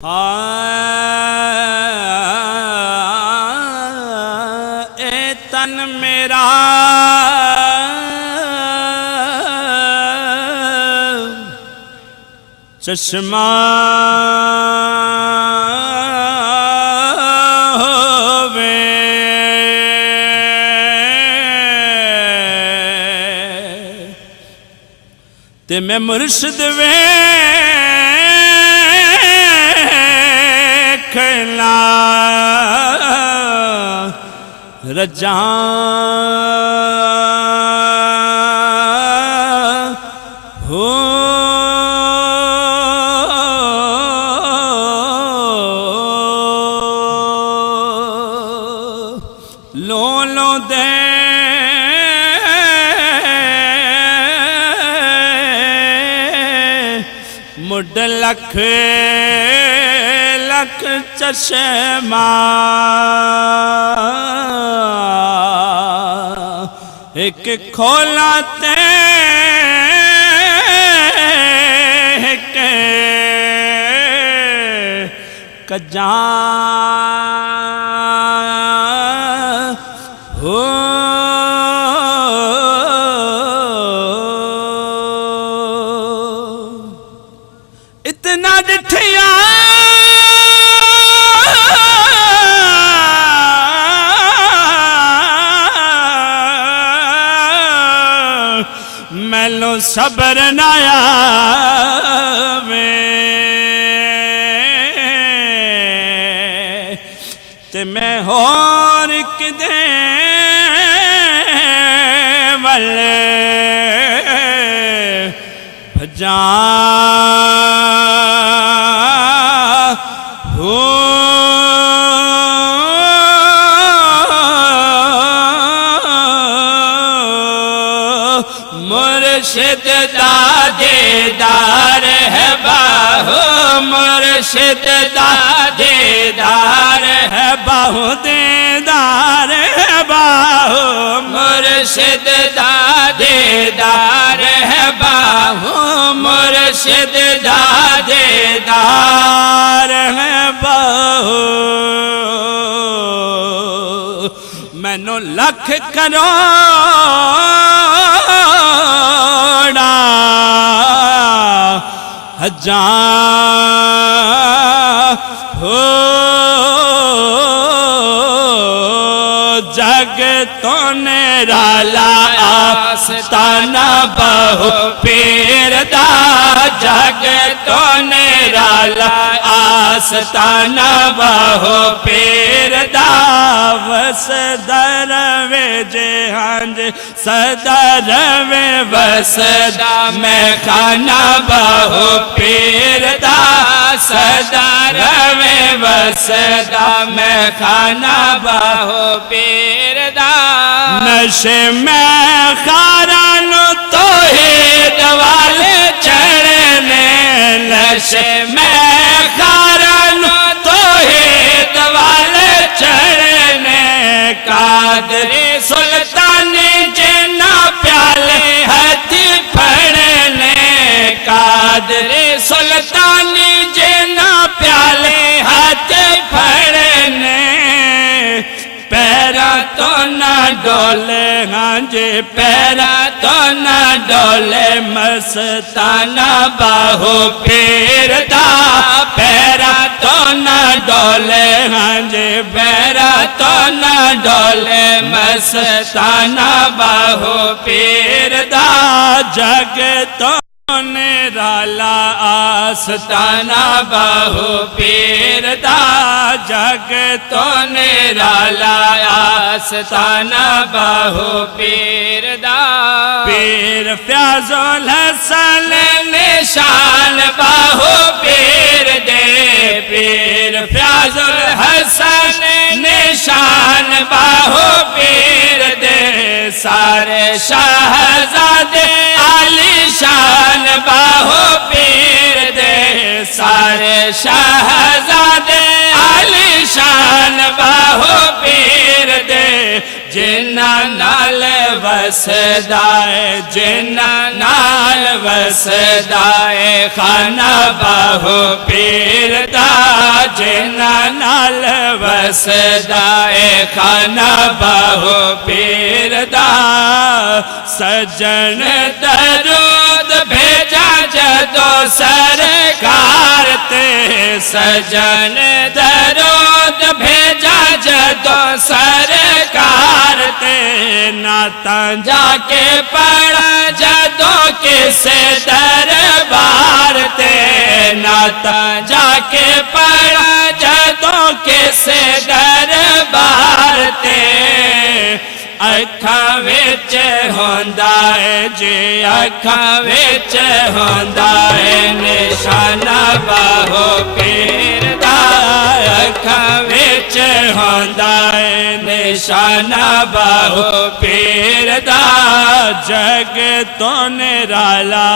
ए तन मेरा चश्मा होवे ते मैं मुर्शिद वे रजा हो लो दे मुड लख लख चश्मा एक खोलाते कजा हो इतना डिठिया मैलो सबर नाया ते मैं होर किदे वाले भजा हो मुर्शिद दा दीदार है बाहु मुर्शिद दा दीदार है बाहु दीदार है बाहु मुर्शिद दा दीदार है बाहु मुर्शिद दा दीदार है बाहु मैनू लख करोड़ा हजार हो जग तो निराला आस्ताना बहु पीर दा जग तो निराला आस्ताना बहु पीर दा वसदर वे जे हंज सदर वे वसदा मैं खाना बहु पीर दा सदर वे वसदा मैं खाना बहु पीर दा नशे में खारानु तो ही दवाले चढ़ने नशे में खारानु तो ही दवाले चढ़ने कादरी सुल्तानी जिन्ना प्याले हथी फड़ने कादरी सुल्तानी जिन्ना प्याले हथी फड़ने पैरा तो ना डोले हांजे पैरा तो ना डोले मस्ताना बाहु पीर दा पैरा तो ना डोले हांजे पैरा तो ना डोले मस्ताना बाहु पीर दा जग तो निराला आस्ताना बहु पीर दा जग तो निराला आस्ताना बहु पीर दा पीर फ्याजुल हसन निशान बहु पीर दे पीर फ्याजुल हसन निशान बहु पीर दे सारे शाहजादे आलीशान बाहु पीर दे सारे शाहजादे आलीशान निशान बाहो पीर दे जिन्ना नाल वसदाए जिन्ना नाल वसदाए खाना बाहो पीर दा जिन्ना नाल वसदाए खाना बाहो पीर दा सजन दरूद भेजा जदों सरकार ते सजन दरूद भेजा जदों सरकार ते नाता जाके पढ़ा जदों किसे दरबार ते नाता जाके पढ़ा जदों किसे दरबार ते अखां विच होंदा है जे अखां विच होंदा है निशाना बाहो पीर दा अखां विच होंदा है निशाना बाहो पीर दा जग तो निराला